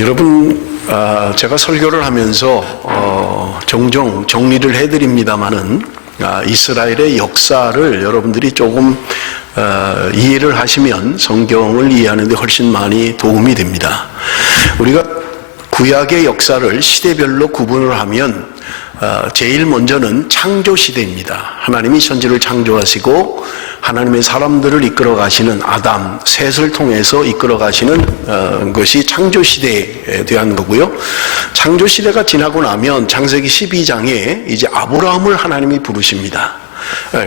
여러분, 제가 설교를 하면서 종종 정리를 해드립니다마는 이스라엘의 역사를 여러분들이 조금 이해를 하시면 성경을 이해하는 데 훨씬 많이 도움이 됩니다. 우리가 구약의 역사를 시대별로 구분을 하면 제일 먼저는 창조 시대입니다. 하나님이 천지를 창조하시고 하나님의 사람들을 이끌어 가시는 아담, 셋을 통해서 이끌어 가시는 것이 창조 시대에 대한 거고요. 창조 시대가 지나고 나면 창세기 12장에 이제 아브라함을 하나님이 부르십니다.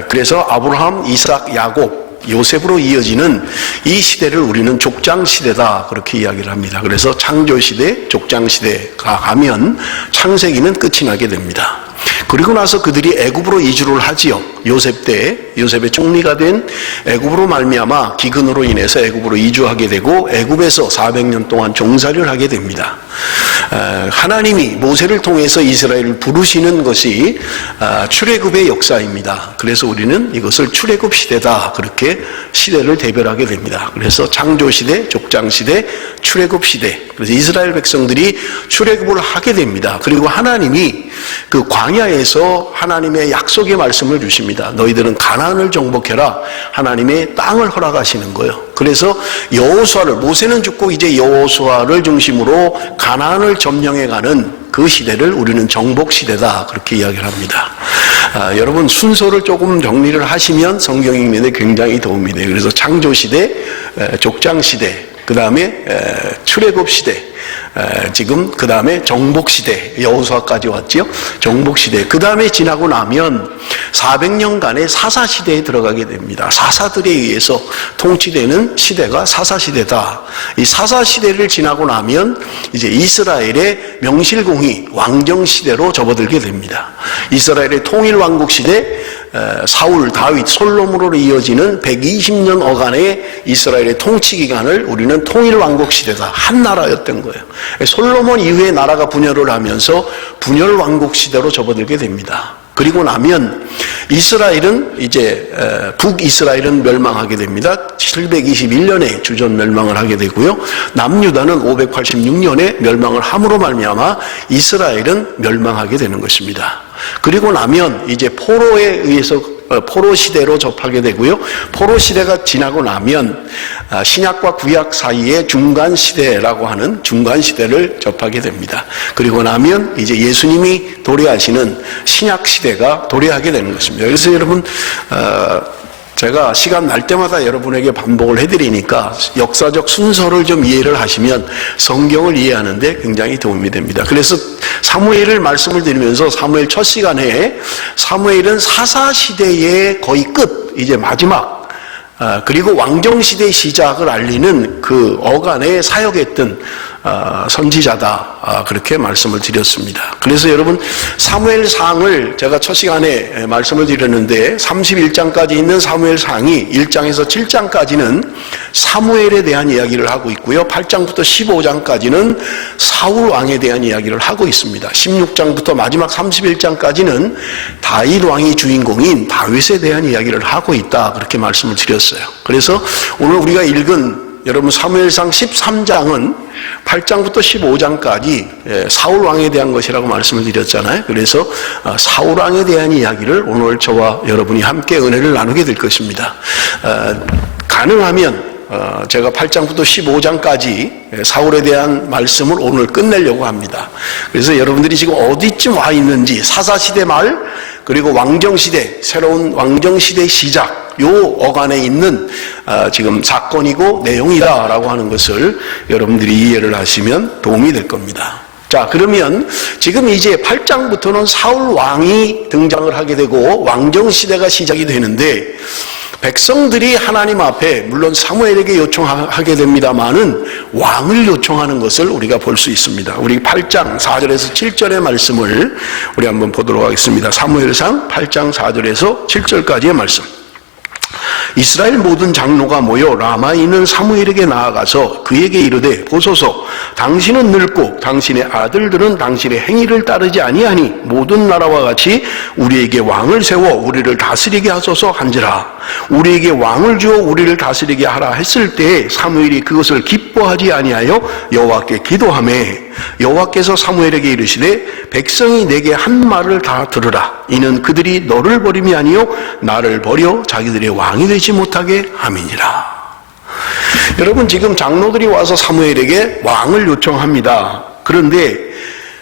그래서 아브라함, 이삭, 야곱, 요셉으로 이어지는 이 시대를 우리는 족장시대다 그렇게 이야기를 합니다. 그래서 창조시대, 족장시대가 가면 창세기는 끝이 나게 됩니다. 그리고 나서 그들이 애굽으로 이주를 하지요. 요셉 때 요셉의 총리가 된 애굽으로 말미암아 기근으로 인해서 애굽으로 이주하게 되고 애굽에서 400년 동안 종살이를 하게 됩니다. 하나님이 모세를 통해서 이스라엘을 부르시는 것이 출애굽의 역사입니다. 그래서 우리는 이것을 출애굽 시대다 그렇게 시대를 대별하게 됩니다. 그래서 창조시대, 족장시대, 출애굽 시대. 그래서 이스라엘 백성들이 출애굽을 하게 됩니다. 그리고 하나님이 그 광야에서 하나님의 약속의 말씀을 주십니다. 너희들은 가나안을 정복해라. 하나님의 땅을 허락하시는 거예요. 그래서 여호수아를, 모세는 죽고 이제 여호수아를 중심으로 가나안을 점령해가는 그 시대를 우리는 정복시대다 그렇게 이야기를 합니다. 여러분 순서를 조금 정리를 하시면 성경 읽는데 굉장히 도움이 돼요. 그래서 창조시대, 족장시대, 그 다음에 출애굽시대, 지금 그 다음에 정복시대, 여호수아까지 왔지요. 정복시대. 그 다음에 지나고 나면 400년간의 사사시대에 들어가게 됩니다. 사사들에 의해서 통치되는 시대가 사사시대다. 이 사사시대를 지나고 나면 이제 이스라엘의 명실공히 왕정시대로 접어들게 됩니다. 이스라엘의 통일왕국시대, 사울, 다윗, 솔로몬으로 이어지는 120년 어간의 이스라엘의 통치기간을 우리는 통일왕국시대다. 한 나라였던 거예요. 솔로몬 이후에 나라가 분열을 하면서 분열왕국시대로 접어들게 됩니다. 그리고 나면 이스라엘은 이제 북이스라엘은 멸망하게 됩니다. 721년에 주전 멸망을 하게 되고요. 남유다는 586년에 멸망을 함으로 말미암아 이스라엘은 멸망하게 되는 것입니다. 그리고 나면 이제 포로에 의해서 포로 시대로 접하게 되고요. 포로 시대가 지나고 나면 신약과 구약 사이의 중간 시대라고 하는 중간 시대를 접하게 됩니다. 그리고 나면 이제 예수님이 도래하시는 신약 시대가 도래하게 되는 것입니다. 그래서 여러분 제가 시간 날 때마다 여러분에게 반복을 해드리니까 역사적 순서를 좀 이해를 하시면 성경을 이해하는 데 굉장히 도움이 됩니다. 그래서 사무엘을 말씀을 드리면서 사무엘 첫 시간에 사무엘은 사사시대의 거의 끝, 이제 마지막, 그리고 왕정시대의 시작을 알리는 그 어간에 사역했던 선지자다 그렇게 말씀을 드렸습니다. 그래서 여러분 사무엘상을 제가 첫 시간에 말씀을 드렸는데 31장까지 있는 사무엘상이 1장에서 7장까지는 사무엘에 대한 이야기를 하고 있고요. 8장부터 15장까지는 사울 왕에 대한 이야기를 하고 있습니다. 16장부터 마지막 31장까지는 다윗 왕이 주인공인 다윗에 대한 이야기를 하고 있다 그렇게 말씀을 드렸어요. 그래서 오늘 우리가 읽은 여러분 사무엘상 13장은 8장부터 15장까지 사울 왕에 대한 것이라고 말씀을 드렸잖아요. 그래서 사울 왕에 대한 이야기를 오늘 저와 여러분이 함께 은혜를 나누게 될 것입니다. 가능하면 제가 8장부터 15장까지 사울에 대한 말씀을 오늘 끝내려고 합니다. 그래서 여러분들이 지금 어디쯤 와 있는지 사사시대 말 그리고 왕정시대, 새로운 왕정시대 시작 요 어간에 있는 지금 사건이고 내용이다라고 하는 것을 여러분들이 이해를 하시면 도움이 될 겁니다. 자, 그러면 지금 이제 8장부터는 사울 왕이 등장을 하게 되고 왕정시대가 시작이 되는데 백성들이 하나님 앞에 물론 사무엘에게 요청하게 됩니다만은 왕을 요청하는 것을 우리가 볼 수 있습니다. 우리 8장 4절에서 7절의 말씀을 우리 한번 보도록 하겠습니다. 사무엘상 8장 4절에서 7절까지의 말씀. 이스라엘 모든 장로가 모여 라마에 있는 사무엘에게 나아가서 그에게 이르되 보소서 당신은 늙고 당신의 아들들은 당신의 행위를 따르지 아니하니 모든 나라와 같이 우리에게 왕을 세워 우리를 다스리게 하소서 한지라. 우리에게 왕을 주어 우리를 다스리게 하라 했을 때 사무엘이 그것을 기뻐하지 아니하여 여호와께 기도하매 여호와께서 사무엘에게 이르시되 백성이 내게 한 말을 다 들으라. 이는 그들이 너를 버림이 아니요 나를 버려 자기들의 왕이 되지 못하게 함이니라. 여러분, 지금 장로들이 와서 사무엘에게 왕을 요청합니다. 그런데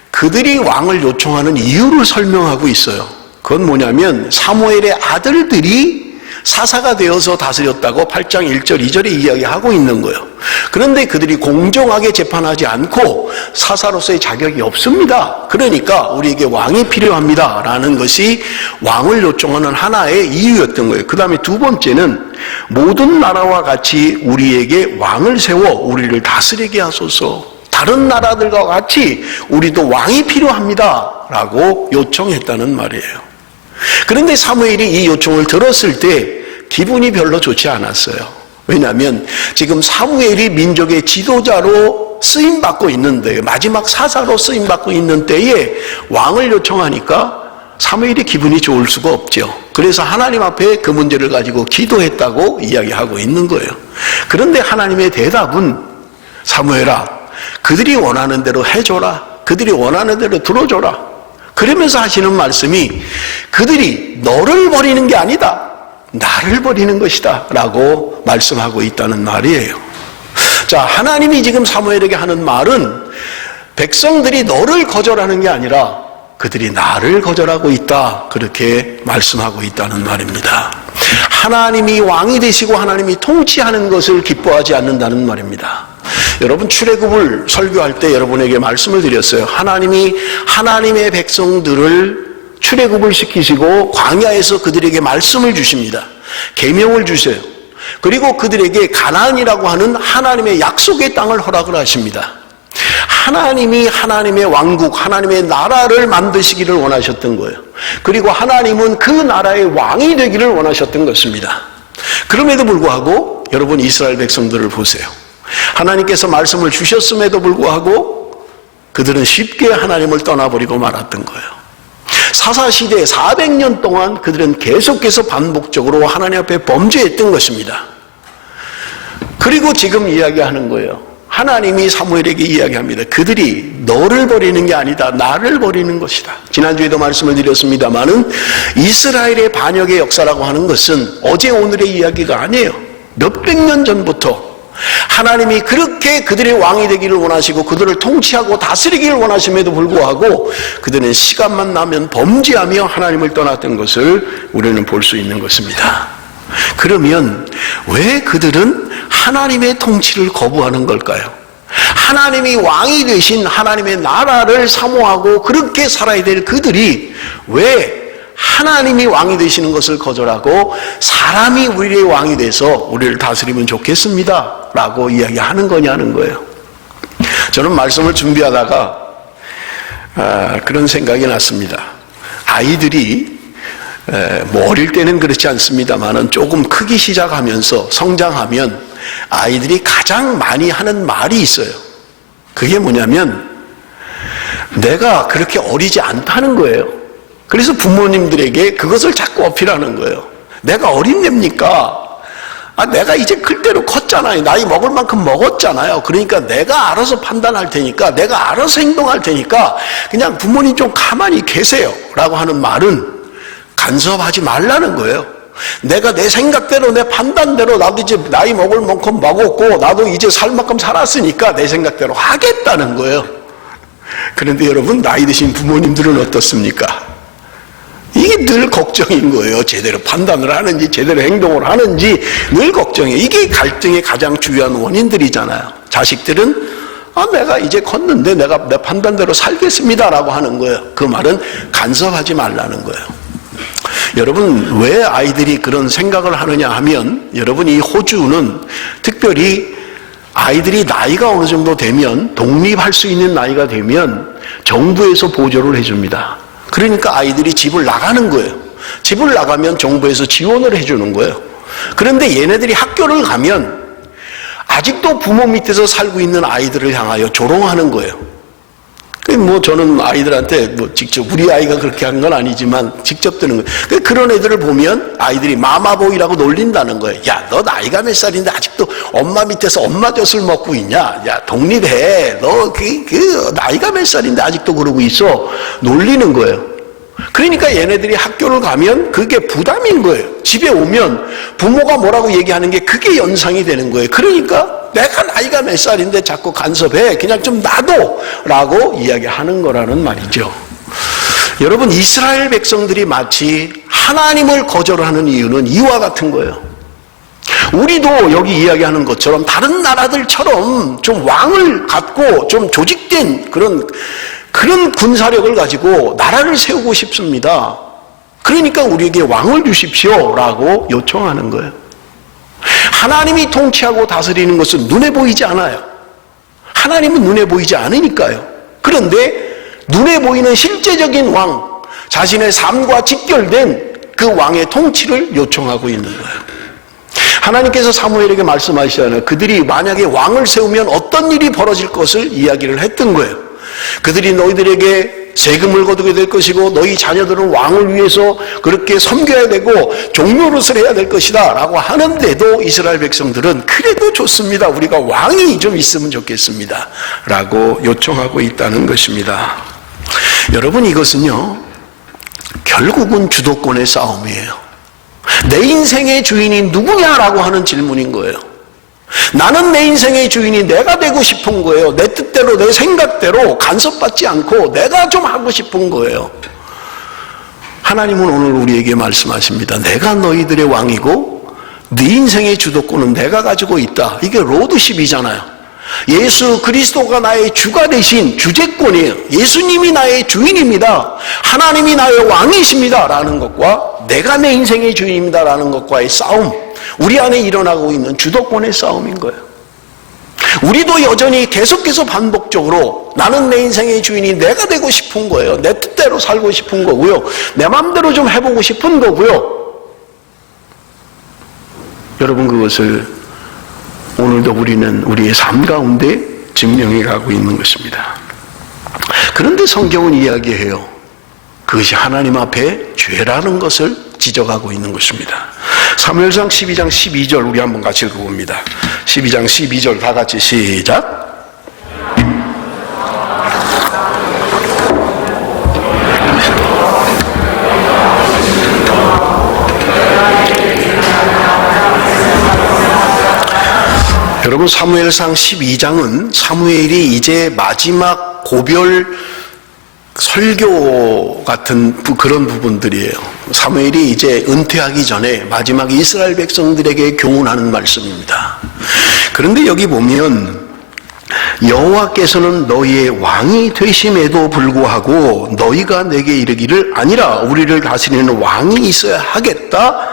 그들이 왕을 요청하는 이유를 설명하고 있어요. 그건 뭐냐면 사무엘의 아들들이 사사가 되어서 다스렸다고 8장 1절 2절에 이야기하고 있는 거예요. 그런데 그들이 공정하게 재판하지 않고 사사로서의 자격이 없습니다. 그러니까 우리에게 왕이 필요합니다 라는 것이 왕을 요청하는 하나의 이유였던 거예요. 그 다음에 두 번째는 모든 나라와 같이 우리에게 왕을 세워 우리를 다스리게 하소서. 다른 나라들과 같이 우리도 왕이 필요합니다 라고 요청했다는 말이에요. 그런데 사무엘이 이 요청을 들었을 때 기분이 별로 좋지 않았어요. 왜냐하면 지금 사무엘이 민족의 지도자로 쓰임받고 있는데, 마지막 사사로 쓰임받고 있는 때에 왕을 요청하니까 사무엘이 기분이 좋을 수가 없죠. 그래서 하나님 앞에 그 문제를 가지고 기도했다고 이야기하고 있는 거예요. 그런데 하나님의 대답은 사무엘아, 그들이 원하는 대로 해줘라. 그들이 원하는 대로 들어줘라. 그러면서 하시는 말씀이 그들이 너를 버리는 게 아니다. 나를 버리는 것이다 라고 말씀하고 있다는 말이에요. 자, 하나님이 지금 사무엘에게 하는 말은 백성들이 너를 거절하는 게 아니라 그들이 나를 거절하고 있다, 그렇게 말씀하고 있다는 말입니다. 하나님이 왕이 되시고 하나님이 통치하는 것을 기뻐하지 않는다는 말입니다. 여러분, 출애굽을 설교할 때 여러분에게 말씀을 드렸어요. 하나님이 하나님의 백성들을 출애굽을 시키시고 광야에서 그들에게 말씀을 주십니다. 계명을 주세요. 그리고 그들에게 가나안이라고 하는 하나님의 약속의 땅을 허락을 하십니다. 하나님이 하나님의 왕국, 하나님의 나라를 만드시기를 원하셨던 거예요. 그리고 하나님은 그 나라의 왕이 되기를 원하셨던 것입니다. 그럼에도 불구하고 여러분, 이스라엘 백성들을 보세요. 하나님께서 말씀을 주셨음에도 불구하고 그들은 쉽게 하나님을 떠나버리고 말았던 거예요. 사사시대 400년 동안 그들은 계속해서 반복적으로 하나님 앞에 범죄했던 것입니다. 그리고 지금 이야기하는 거예요. 하나님이 사무엘에게 이야기합니다. 그들이 너를 버리는 게 아니다. 나를 버리는 것이다. 지난주에도 말씀을 드렸습니다마는 이스라엘의 반역의 역사라고 하는 것은 어제 오늘의 이야기가 아니에요. 몇백 년 전부터 하나님이 그렇게 그들의 왕이 되기를 원하시고 그들을 통치하고 다스리기를 원하심에도 불구하고 그들은 시간만 나면 범죄하며 하나님을 떠났던 것을 우리는 볼 수 있는 것입니다. 그러면 왜 그들은 하나님의 통치를 거부하는 걸까요? 하나님이 왕이 되신 하나님의 나라를 사모하고 그렇게 살아야 될 그들이 왜 하나님이 왕이 되시는 것을 거절하고 사람이 우리의 왕이 돼서 우리를 다스리면 좋겠습니다 라고 이야기하는 거냐는 거예요. 저는 말씀을 준비하다가 그런 생각이 났습니다. 아이들이 뭐 어릴 때는 그렇지 않습니다만은 조금 크기 시작하면서 성장하면 아이들이 가장 많이 하는 말이 있어요. 그게 뭐냐면 내가 그렇게 어리지 않다는 거예요. 그래서 부모님들에게 그것을 자꾸 어필하는 거예요. 내가 어린애입니까? 내가 이제 클 대로 컸잖아요. 나이 먹을 만큼 먹었잖아요. 그러니까 내가 알아서 판단할 테니까, 내가 알아서 행동할 테니까 그냥 부모님 좀 가만히 계세요 라고 하는 말은 간섭하지 말라는 거예요. 내가 내 생각대로, 내 판단대로 나도 이제 나이 먹을 만큼 먹었고 나도 이제 살 만큼 살았으니까 내 생각대로 하겠다는 거예요. 그런데 여러분, 나이 드신 부모님들은 어떻습니까? 이게 늘 걱정인 거예요. 제대로 판단을 하는지 제대로 행동을 하는지 늘 걱정이에요. 이게 갈등의 가장 중요한 원인들이잖아요. 자식들은 내가 이제 컸는데 내가 내 판단대로 살겠습니다 라고 하는 거예요. 그 말은 간섭하지 말라는 거예요. 여러분, 왜 아이들이 그런 생각을 하느냐 하면, 여러분, 이 호주는 특별히 아이들이 나이가 어느 정도 되면, 독립할 수 있는 나이가 되면 정부에서 보조를 해줍니다. 그러니까 아이들이 집을 나가는 거예요. 집을 나가면 정부에서 지원을 해주는 거예요. 그런데 얘네들이 학교를 가면 아직도 부모 밑에서 살고 있는 아이들을 향하여 조롱하는 거예요. 뭐 저는 아이들한테 뭐 직접 우리 아이가 그렇게 한 건 아니지만 직접 드는 거예요. 그런 애들을 보면 아이들이 마마보이라고 놀린다는 거예요. 야, 너 나이가 몇 살인데 아직도 엄마 밑에서 엄마 젖을 먹고 있냐? 야, 독립해. 너 나이가 몇 살인데 아직도 그러고 있어. 놀리는 거예요. 그러니까 얘네들이 학교를 가면 그게 부담인 거예요. 집에 오면 부모가 뭐라고 얘기하는 게 그게 연상이 되는 거예요. 그러니까 내가 나이가 몇 살인데 자꾸 간섭해. 그냥 좀 놔둬. 라고 이야기하는 거라는 말이죠. 여러분, 이스라엘 백성들이 마치 하나님을 거절하는 이유는 이와 같은 거예요. 우리도 여기 이야기하는 것처럼 다른 나라들처럼 좀 왕을 갖고 좀 조직된 그런 군사력을 가지고 나라를 세우고 싶습니다. 그러니까 우리에게 왕을 주십시오라고 요청하는 거예요. 하나님이 통치하고 다스리는 것은 눈에 보이지 않아요. 하나님은 눈에 보이지 않으니까요. 그런데 눈에 보이는 실제적인 왕, 자신의 삶과 직결된 그 왕의 통치를 요청하고 있는 거예요. 하나님께서 사무엘에게 말씀하시잖아요. 그들이 만약에 왕을 세우면 어떤 일이 벌어질 것을 이야기를 했던 거예요. 그들이 너희들에게 세금을 거두게 될 것이고 너희 자녀들은 왕을 위해서 그렇게 섬겨야 되고 종노릇을 해야 될 것이다 라고 하는데도 이스라엘 백성들은 그래도 좋습니다. 우리가 왕이 좀 있으면 좋겠습니다 라고 요청하고 있다는 것입니다. 여러분, 이것은요 결국은 주도권의 싸움이에요. 내 인생의 주인이 누구냐라고 하는 질문인 거예요. 나는 내 인생의 주인이 내가 되고 싶은 거예요. 내 뜻대로 내 생각대로 간섭받지 않고 내가 좀 하고 싶은 거예요. 하나님은 오늘 우리에게 말씀하십니다. 내가 너희들의 왕이고 네 인생의 주도권은 내가 가지고 있다. 이게 로드십이잖아요. 예수 그리스도가 나의 주가 되신 주재권이에요. 예수님이 나의 주인입니다. 하나님이 나의 왕이십니다 라는 것과 내가 내 인생의 주인입니다 라는 것과의 싸움, 우리 안에 일어나고 있는 주도권의 싸움인 거예요. 우리도 여전히 계속해서 반복적으로 나는 내 인생의 주인이 내가 되고 싶은 거예요. 내 뜻대로 살고 싶은 거고요. 내 마음대로 좀 해보고 싶은 거고요. 여러분, 그것을 오늘도 우리는 우리의 삶 가운데 증명해 가고 있는 것입니다. 그런데 성경은 이야기해요. 그것이 하나님 앞에 죄라는 것을 지적하고 있는 것입니다. 사무엘상 12장 12절 우리 한번 같이 읽어봅니다. 12장 12절 다 같이 시작. 여러분, 사무엘상 12장은 사무엘이 이제 마지막 고별 설교 같은 그런 부분들이에요. 사무엘이 이제 은퇴하기 전에 마지막 이스라엘 백성들에게 교훈하는 말씀입니다. 그런데 여기 보면 여호와께서는 너희의 왕이 되심에도 불구하고 너희가 내게 이르기를 아니라 우리를 다스리는 왕이 있어야 하겠다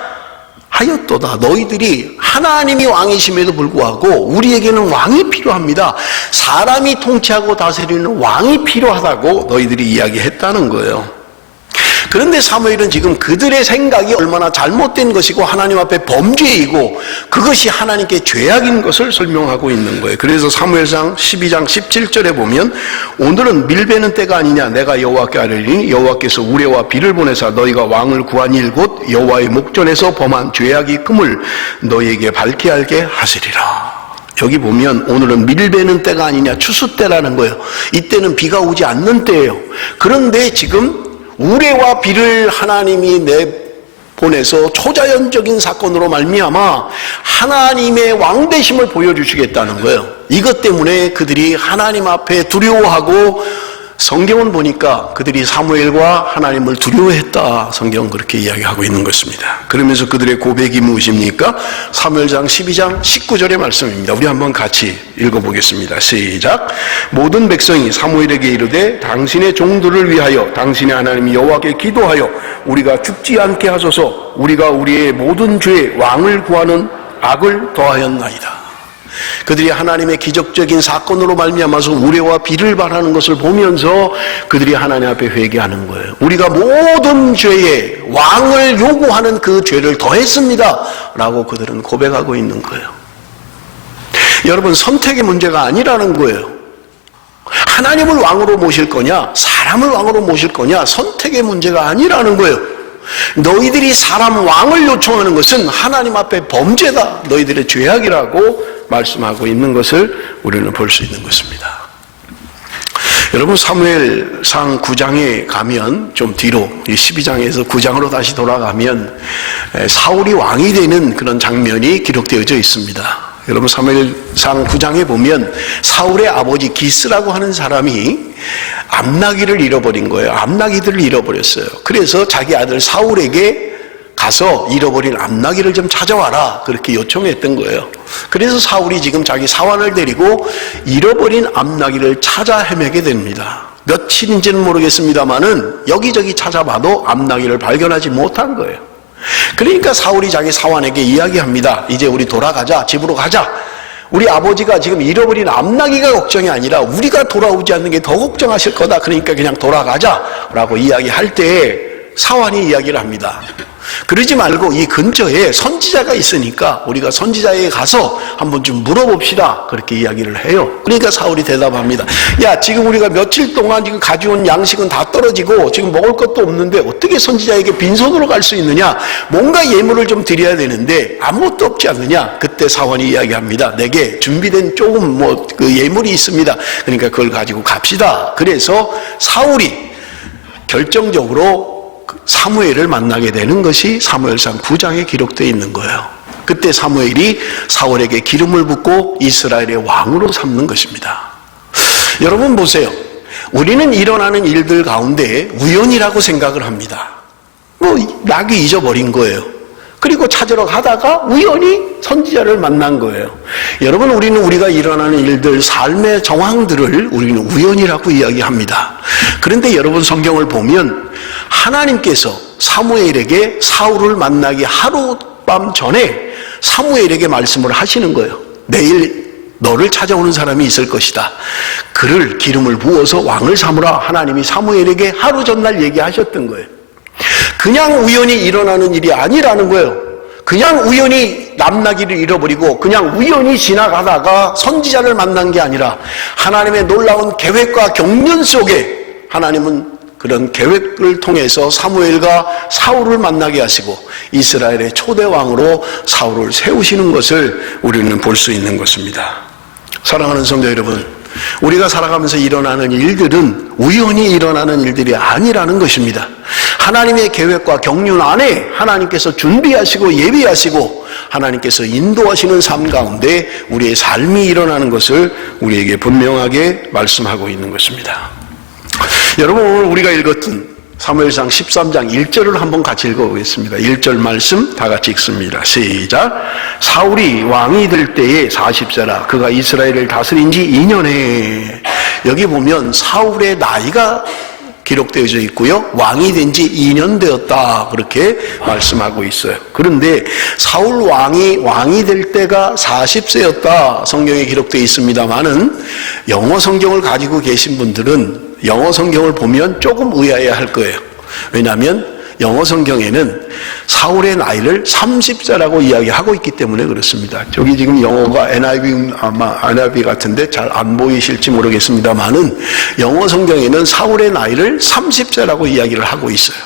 하였도다. 너희들이 하나님이 왕이심에도 불구하고 우리에게는 왕이 필요합니다. 사람이 통치하고 다스리는 왕이 필요하다고 너희들이 이야기했다는 거예요. 그런데 사무엘은 지금 그들의 생각이 얼마나 잘못된 것이고 하나님 앞에 범죄이고 그것이 하나님께 죄악인 것을 설명하고 있는 거예요. 그래서 사무엘상 12장 17절에 보면 오늘은 밀베는 때가 아니냐 내가 여호와께 아뢰리니 여호와께서 우레와 비를 보내사 너희가 왕을 구한 일 곧 여호와의 목전에서 범한 죄악이 금을 너희에게 밝게 알게 하시리라. 여기 보면 오늘은 밀베는 때가 아니냐 추수 때라는 거예요. 이때는 비가 오지 않는 때예요. 그런데 지금 우레와 비를 하나님이 내보내서 초자연적인 사건으로 말미암아 하나님의 왕되심을 보여주시겠다는 거예요. 이것 때문에 그들이 하나님 앞에 두려워하고 성경은 보니까 그들이 사무엘과 하나님을 두려워했다. 성경은 그렇게 이야기하고 있는 것입니다. 그러면서 그들의 고백이 무엇입니까? 사무엘상 12장 19절의 말씀입니다. 우리 한번 같이 읽어보겠습니다. 시작. 모든 백성이 사무엘에게 이르되 당신의 종들을 위하여 당신의 하나님 여호와께 기도하여 우리가 죽지 않게 하소서. 우리가 우리의 모든 죄에 왕을 구하는 악을 더하였나이다. 그들이 하나님의 기적적인 사건으로 말미암아서 우레와 비를 발하는 것을 보면서 그들이 하나님 앞에 회개하는 거예요. 우리가 모든 죄에 왕을 요구하는 그 죄를 더했습니다 라고 그들은 고백하고 있는 거예요. 여러분, 선택의 문제가 아니라는 거예요. 하나님을 왕으로 모실 거냐, 사람을 왕으로 모실 거냐, 선택의 문제가 아니라는 거예요. 너희들이 사람 왕을 요청하는 것은 하나님 앞에 범죄다, 너희들의 죄악이라고 말씀하고 있는 것을 우리는 볼 수 있는 것입니다. 여러분, 사무엘상 9장에 가면, 좀 뒤로 12장에서 9장으로 다시 돌아가면 사울이 왕이 되는 그런 장면이 기록되어져 있습니다. 여러분, 사무엘상 9장에 보면 사울의 아버지 기스라고 하는 사람이 암나귀를 잃어버린 거예요. 암나귀들을 잃어버렸어요. 그래서 자기 아들 사울에게 가서 잃어버린 암나귀를 좀 찾아와라, 그렇게 요청했던 거예요. 그래서 사울이 지금 자기 사환을 데리고 잃어버린 암나귀를 찾아 헤매게 됩니다. 며칠인지는 모르겠습니다만은 여기저기 찾아봐도 암나귀를 발견하지 못한 거예요. 그러니까 사울이 자기 사환에게 이야기합니다. 이제 우리 돌아가자, 집으로 가자. 우리 아버지가 지금 잃어버린 암나귀가 걱정이 아니라 우리가 돌아오지 않는 게 더 걱정하실 거다. 그러니까 그냥 돌아가자라고 이야기할 때 사환이 이야기를 합니다. 그러지 말고 이 근처에 선지자가 있으니까 우리가 선지자에게 가서 한번 좀 물어봅시다, 그렇게 이야기를 해요. 그러니까 사울이 대답합니다. 야, 지금 우리가 며칠 동안 지금 가져온 양식은 다 떨어지고 지금 먹을 것도 없는데 어떻게 선지자에게 빈손으로 갈 수 있느냐, 뭔가 예물을 좀 드려야 되는데 아무것도 없지 않느냐. 그때 사원이 이야기합니다. 내게 준비된 조금 그 예물이 있습니다. 그러니까 그걸 가지고 갑시다. 그래서 사울이 결정적으로 사무엘을 만나게 되는 것이 사무엘상 9장에 기록되어 있는 거예요. 그때 사무엘이 사울에게 기름을 붓고 이스라엘의 왕으로 삼는 것입니다. 여러분 보세요. 우리는 일어나는 일들 가운데 우연이라고 생각을 합니다. 낙이 잊어버린 거예요. 그리고 찾으러 가다가 우연히 선지자를 만난 거예요. 여러분, 우리가 일어나는 일들, 삶의 정황들을 우리는 우연이라고 이야기합니다. 그런데 여러분, 성경을 보면 하나님께서 사무엘에게 사울을 만나기 하룻밤 전에 사무엘에게 말씀을 하시는 거예요. 내일 너를 찾아오는 사람이 있을 것이다. 그를 기름을 부어서 왕을 삼으라. 하나님이 사무엘에게 하루 전날 얘기하셨던 거예요. 그냥 우연히 일어나는 일이 아니라는 거예요. 그냥 우연히 남나귀를 잃어버리고 그냥 우연히 지나가다가 선지자를 만난 게 아니라 하나님의 놀라운 계획과 경륜 속에 하나님은 그런 계획을 통해서 사무엘과 사울을 만나게 하시고 이스라엘의 초대 왕으로 사울을 세우시는 것을 우리는 볼 수 있는 것입니다. 사랑하는 성도 여러분, 우리가 살아가면서 일어나는 일들은 우연히 일어나는 일들이 아니라는 것입니다. 하나님의 계획과 경륜 안에 하나님께서 준비하시고 예비하시고 하나님께서 인도하시는 삶 가운데 우리의 삶이 일어나는 것을 우리에게 분명하게 말씀하고 있는 것입니다. 여러분, 오늘 우리가 읽었던 사무엘상 13장 1절을 한번 같이 읽어보겠습니다. 1절 말씀 다 같이 읽습니다. 시작. 사울이 왕이 될 때에 40세라. 그가 이스라엘을 다스린 지 2년에. 여기 보면 사울의 나이가 기록되어져 있고요. 왕이 된 지 2년 되었다, 그렇게 말씀하고 있어요. 그런데 사울 왕이 될 때가 40세였다 성경에 기록되어 있습니다만은 영어 성경을 가지고 계신 분들은 영어 성경을 보면 조금 의아해할 거예요. 왜냐하면 영어 성경에는 사울의 나이를 30세라고 이야기하고 있기 때문에 그렇습니다. 저기 지금 영어가 NIV 같은데 잘 안 보이실지 모르겠습니다만은 영어 성경에는 사울의 나이를 30세라고 이야기를 하고 있어요.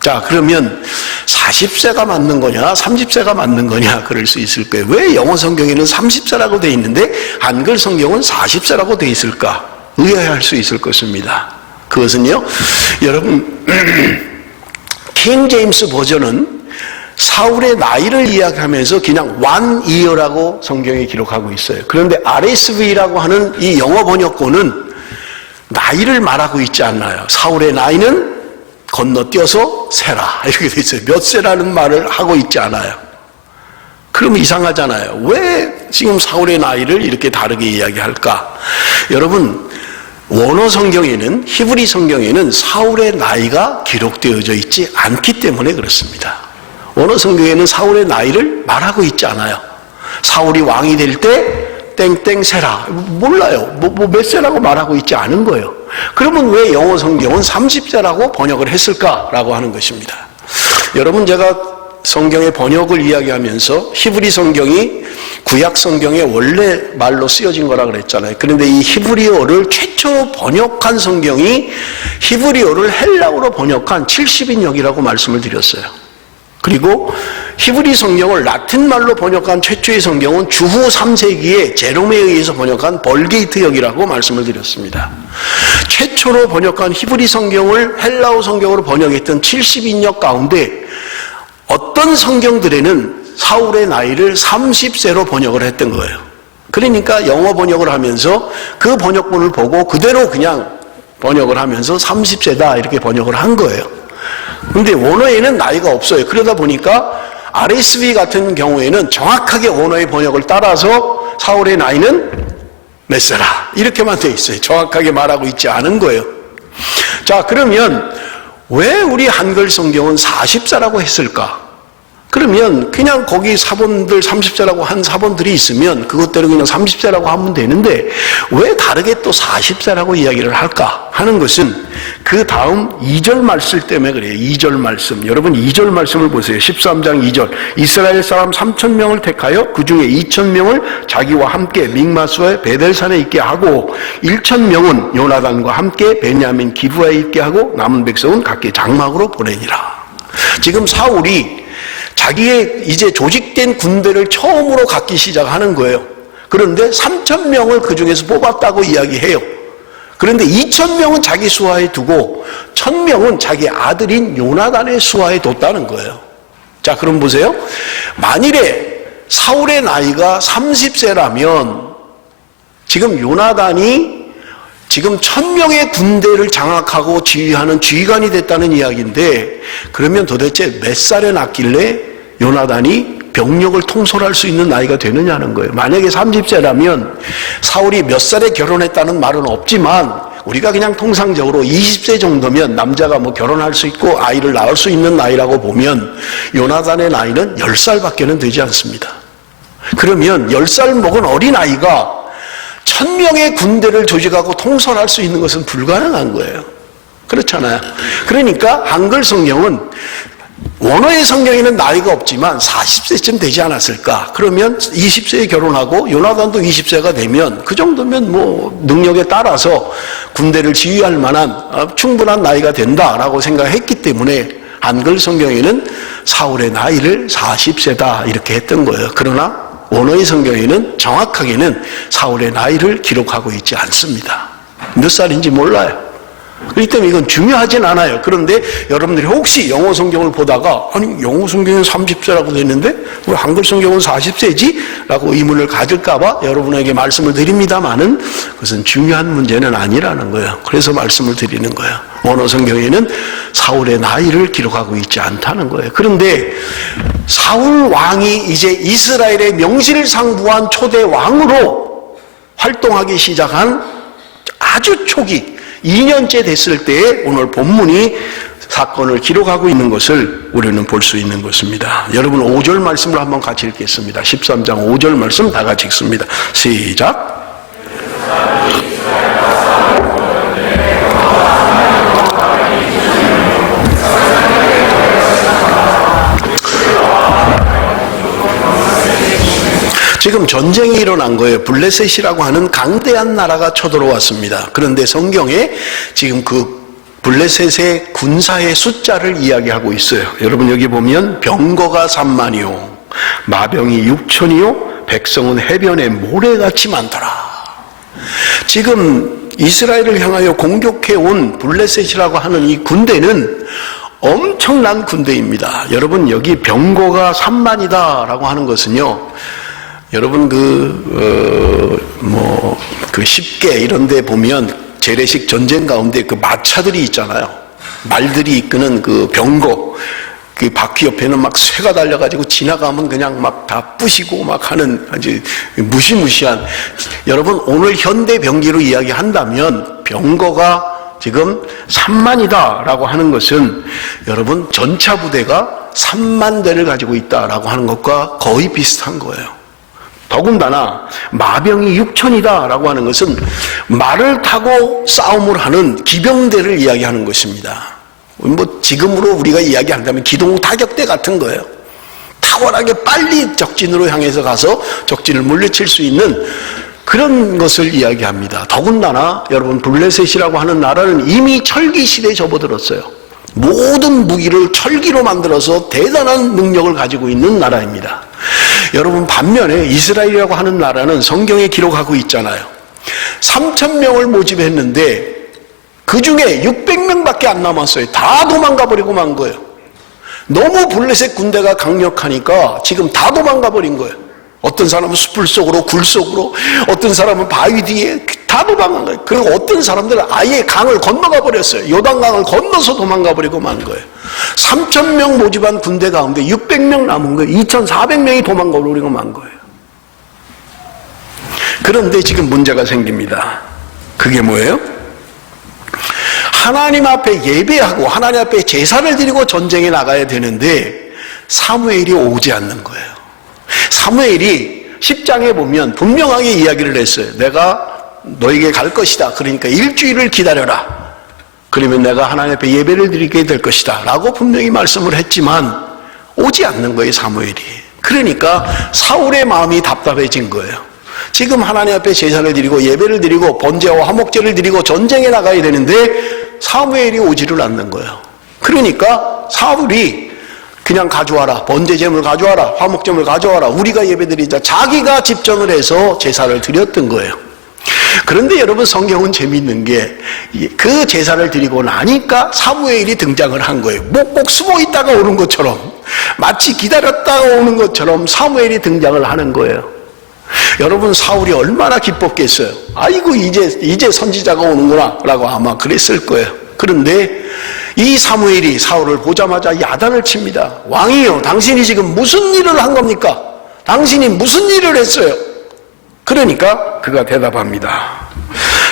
자, 그러면 40세가 맞는 거냐 30세가 맞는 거냐 그럴 수 있을 거예요. 왜 영어 성경에는 30세라고 돼 있는데 한글 성경은 40세라고 돼 있을까? 의아해할 수 있을 것입니다. 그것은요, 여러분, 킹 제임스 버전은 사울의 나이를 이야기하면서 그냥 1 year라고 성경에 기록하고 있어요. 그런데 RSV라고 하는 이 영어 번역본은 나이를 말하고 있지 않나요? 사울의 나이는 건너뛰어서 세라, 이렇게 돼 있어요. 몇 세라는 말을 하고 있지 않아요. 그럼 이상하잖아요. 왜 지금 사울의 나이를 이렇게 다르게 이야기할까? 여러분, 원어 성경에는, 히브리 성경에는 사울의 나이가 기록되어져 있지 않기 때문에 그렇습니다. 원어 성경에는 사울의 나이를 말하고 있지 않아요. 사울이 왕이 될 때 땡땡 세라. 몰라요. 몇 세라고 말하고 있지 않은 거예요. 그러면 왜 영어 성경은 30세라고 번역을 했을까라고 하는 것입니다. 여러분, 제가 성경의 번역을 이야기하면서 히브리 성경이 구약 성경의 원래 말로 쓰여진 거라 그랬잖아요. 그런데 이 히브리어를 최초 번역한 성경이 히브리어를 헬라어로 번역한 70인역이라고 말씀을 드렸어요. 그리고 히브리 성경을 라틴 말로 번역한 최초의 성경은 주후 3세기에 제롬에 의해서 번역한 벌게이트역이라고 말씀을 드렸습니다. 최초로 번역한 히브리 성경을 헬라어 성경으로 번역했던 70인역 가운데 어떤 성경들에는 사울의 나이를 30세로 번역을 했던 거예요. 그러니까 영어 번역을 하면서 그 번역본을 보고 그대로 그냥 번역을 하면서 30세다 이렇게 번역을 한 거예요. 근데 원어에는 나이가 없어요. 그러다 보니까 RSV 같은 경우에는 정확하게 원어의 번역을 따라서 사울의 나이는 몇 세라 이렇게만 돼 있어요. 정확하게 말하고 있지 않은 거예요. 자, 그러면 왜 우리 한글 성경은 40세라고 했을까? 그러면 그냥 거기 사본들 30세라고 한 사본들이 있으면 그것대로 그냥 30세라고 하면 되는데 왜 다르게 또 40세라고 이야기를 할까 하는 것은 그 다음 2절 말씀 때문에 그래요. 2절 말씀. 여러분 2절 말씀을 보세요. 13장 2절. 이스라엘 사람 3,000명을 택하여 그 중에 2,000명을 자기와 함께 믹마스와 베델산에 있게 하고 1,000명은 요나단과 함께 베냐민 기브아에 있게 하고 남은 백성은 각기 장막으로 보내니라. 지금 사울이 자기의 이제 조직된 군대를 처음으로 갖기 시작하는 거예요. 그런데 3,000명을 그 중에서 뽑았다고 이야기해요. 그런데 2,000명은 자기 수하에 두고 1,000명은 자기 아들인 요나단의 수하에 뒀다는 거예요. 자, 그럼 보세요. 만일에 사울의 나이가 30세라면 지금 요나단이 지금 1,000명의 군대를 장악하고 지휘하는 지휘관이 됐다는 이야기인데 그러면 도대체 몇 살에 낳길래 요나단이 병력을 통솔할 수 있는 나이가 되느냐는 거예요. 만약에 30세라면 사울이 몇 살에 결혼했다는 말은 없지만 우리가 그냥 통상적으로 20세 정도면 남자가 뭐 결혼할 수 있고 아이를 낳을 수 있는 나이라고 보면 요나단의 나이는 10살밖에는 되지 않습니다. 그러면 10살 먹은 어린아이가 1,000명의 군대를 조직하고 통솔할 수 있는 것은 불가능한 거예요. 그렇잖아요. 그러니까 한글 성경은 원어의 성경에는 나이가 없지만 40세쯤 되지 않았을까. 그러면 20세에 결혼하고 요나단도 20세가 되면 그 정도면 뭐 능력에 따라서 군대를 지휘할 만한 충분한 나이가 된다라고 생각했기 때문에 한글 성경에는 사울의 나이를 40세다 이렇게 했던 거예요. 그러나 원어의 성경에는 정확하게는 사울의 나이를 기록하고 있지 않습니다. 몇 살인지 몰라요. 그렇기 때문에 이건 중요하진 않아요. 그런데 여러분들이 혹시 영어 성경을 보다가 아니 영어 성경은 30세라고 되는데 왜 한글 성경은 40세지? 라고 의문을 가질까 봐 여러분에게 말씀을 드립니다마는 그것은 중요한 문제는 아니라는 거예요. 그래서 말씀을 드리는 거예요. 원어 성경에는 사울의 나이를 기록하고 있지 않다는 거예요. 그런데 사울 왕이 이제 이스라엘의 명실상부한 초대 왕으로 활동하기 시작한 아주 초기 2년째 됐을 때에 오늘 본문이 사건을 기록하고 있는 것을 우리는 볼 수 있는 것입니다. 여러분 5절 말씀을 한번 같이 읽겠습니다. 13장 5절 말씀 다 같이 읽습니다. 시작. 지금 전쟁이 일어난 거예요. 블레셋이라고 하는 강대한 나라가 쳐들어왔습니다. 그런데 성경에 지금 그 블레셋의 군사의 숫자를 이야기하고 있어요. 여러분 여기 보면 병거가 3만이요 마병이 6천이요 백성은 해변에 모래같이 많더라. 지금 이스라엘을 향하여 공격해온 블레셋이라고 하는 이 군대는 엄청난 군대입니다. 여러분 여기 병거가 3만이다 라고 하는 것은요, 여러분 그 쉽게 이런 데 보면 재래식 전쟁 가운데 그 마차들이 있잖아요. 말들이 이끄는 그 병거, 그 바퀴 옆에는 막 쇠가 달려가지고 지나가면 그냥 막 다 부시고 막 하는 아주 무시무시한, 여러분 오늘 현대 병기로 이야기한다면 병거가 지금 3만이다 라고 하는 것은 여러분 전차 부대가 3만 대를 가지고 있다라고 하는 것과 거의 비슷한 거예요. 더군다나 마병이 6천이다 라고 하는 것은 말을 타고 싸움을 하는 기병대를 이야기하는 것입니다. 뭐 지금으로 우리가 이야기한다면 기동 타격대 같은 거예요. 탁월하게 빨리 적진으로 향해서 가서 적진을 물리칠 수 있는 그런 것을 이야기합니다. 더군다나 여러분 블레셋이라고 하는 나라는 이미 철기 시대에 접어들었어요. 모든 무기를 철기로 만들어서 대단한 능력을 가지고 있는 나라입니다. 여러분 반면에 이스라엘이라고 하는 나라는 성경에 기록하고 있잖아요. 3,000명을 모집했는데 그 중에 600명밖에 안 남았어요. 다 도망가 버리고 만 거예요. 너무 블레셋 군대가 강력하니까 지금 다 도망가 버린 거예요. 어떤 사람은 숲을 속으로, 굴 속으로, 어떤 사람은 바위 뒤에 다 도망간 거예요. 그리고 어떤 사람들은 아예 강을 건너가 버렸어요. 요단강을 건너서 도망가 버리고 만 거예요. 3,000명 모집한 군대 가운데 600명 남은 거예요. 2,400명이 도망가 버리고 만 거예요. 그런데 지금 문제가 생깁니다. 그게 뭐예요? 하나님 앞에 예배하고 하나님 앞에 제사를 드리고 전쟁에 나가야 되는데 사무엘이 오지 않는 거예요. 사무엘이 10장에 보면 분명하게 이야기를 했어요. 내가 너에게 갈 것이다. 그러니까 일주일을 기다려라. 그러면 내가 하나님 앞에 예배를 드리게 될 것이다 라고 분명히 말씀을 했지만 오지 않는 거예요, 사무엘이. 그러니까 사울의 마음이 답답해진 거예요. 지금 하나님 앞에 제사를 드리고 예배를 드리고 번제와 화목제를 드리고 전쟁에 나가야 되는데 사무엘이 오지를 않는 거예요. 그러니까 사울이 그냥 가져와라. 번제제물 가져와라. 화목제물 가져와라. 우리가 예배드리자. 자기가 집전을 해서 제사를 드렸던 거예요. 그런데 여러분 성경은 재미있는 게 그 제사를 드리고 나니까 사무엘이 등장을 한 거예요. 꼭 숨어 있다가 오는 것처럼 마치 기다렸다가 오는 것처럼 사무엘이 등장을 하는 거예요. 여러분 사울이 얼마나 기뻤겠어요. 아이고 이제 선지자가 오는구나 라고 아마 그랬을 거예요. 그런데 이 사무엘이 사울을 보자마자 야단을 칩니다. 왕이요, 당신이 지금 무슨 일을 한 겁니까? 당신이 무슨 일을 했어요? 그러니까 그가 대답합니다.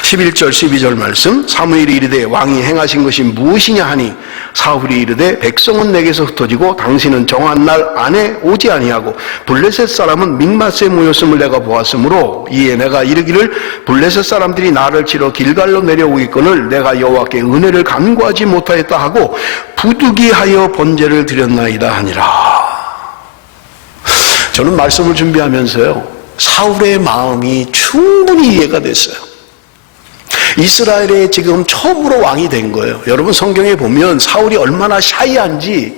11절 12절 말씀. 사무엘이 이르되 왕이 행하신 것이 무엇이냐 하니 사울이 이르되 백성은 내게서 흩어지고 당신은 정한 날 안에 오지 아니하고 블레셋 사람은 mikmat에 모였음을 내가 보았으므로 이에 내가 이르기를 블레셋 사람들이 나를 치러 길갈로 내려오겠거늘 내가 여호와께 은혜를 간구하지 못하였다 하고 부득이하여 번제를 드렸나이다 하니라. 저는 말씀을 준비하면서요, 사울의 마음이 충분히 이해가 됐어요. 이스라엘에 지금 처음으로 왕이 된 거예요. 여러분 성경에 보면 사울이 얼마나 샤이한지,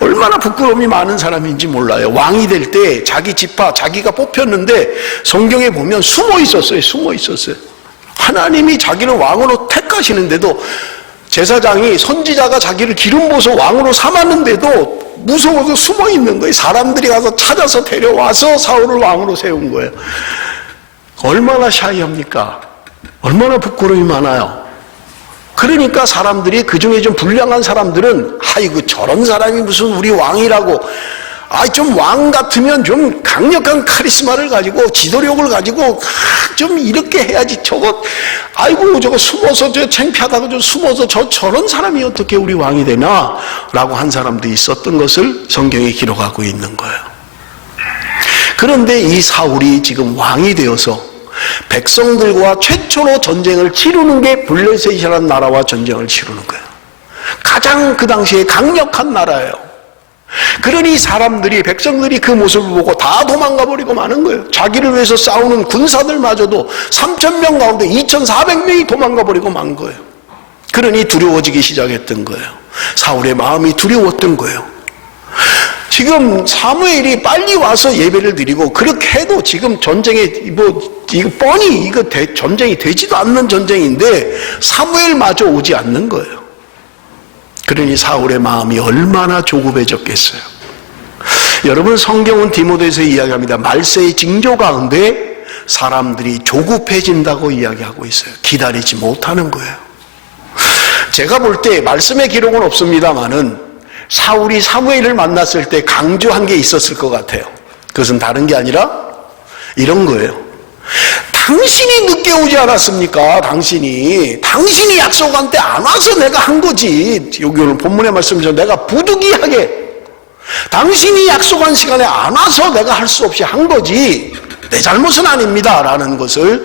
얼마나 부끄러움이 많은 사람인지 몰라요. 왕이 될 때 자기 지파, 자기가 뽑혔는데 성경에 보면 숨어 있었어요. 하나님이 자기를 왕으로 택하시는데도, 제사장이, 선지자가 자기를 기름 부어서 왕으로 삼았는데도 무서워서 숨어 있는 거예요. 사람들이 가서 찾아서 데려와서 사울을 왕으로 세운 거예요. 얼마나 샤이합니까? 얼마나 부끄러움이 많아요. 그러니까 사람들이, 그중에 좀 불량한 사람들은 아이고 저런 사람이 무슨 우리 왕이라고, 좀 왕 같으면 좀 강력한 카리스마를 가지고 지도력을 가지고 좀 이렇게 해야지, 아이고 저거 숨어서 저 창피하다고 좀 숨어서 저런 사람이 어떻게 우리 왕이 되나 라고 한 사람도 있었던 것을 성경에 기록하고 있는 거예요. 그런데 이 사울이 지금 왕이 되어서 백성들과 최초로 전쟁을 치르는 게 블레셋이라는 나라와 전쟁을 치르는 거예요. 가장 그 당시에 강력한 나라예요. 그러니 사람들이, 백성들이 그 모습을 보고 다 도망가 버리고 마는 거예요. 자기를 위해서 싸우는 군사들마저도 3,000명 가운데 2,400명이 도망가 버리고 만 거예요. 그러니 두려워지기 시작했던 거예요. 사울의 마음이 두려웠던 거예요. 지금 사무엘이 빨리 와서 예배를 드리고 그렇게 해도 지금 전쟁에 이거 뻔히 전쟁이 되지도 않는 전쟁인데 사무엘마저 오지 않는 거예요. 그러니 사울의 마음이 얼마나 조급해졌겠어요. 여러분 성경은 디모데에서 이야기합니다. 말세의 징조 가운데 사람들이 조급해진다고 이야기하고 있어요. 기다리지 못하는 거예요. 제가 볼 때 말씀의 기록은 없습니다만은 사울이 사무엘을 만났을 때 강조한 게 있었을 것 같아요. 그것은 다른 게 아니라 이런 거예요. 당신이 늦게 오지 않았습니까? 당신이 약속한 때 안 와서 내가 한 거지. 여기 오늘 본문의 말씀이죠. 내가 부득이하게 당신이 약속한 시간에 안 와서 내가 할 수 없이 한 거지. 내 잘못은 아닙니다 라는 것을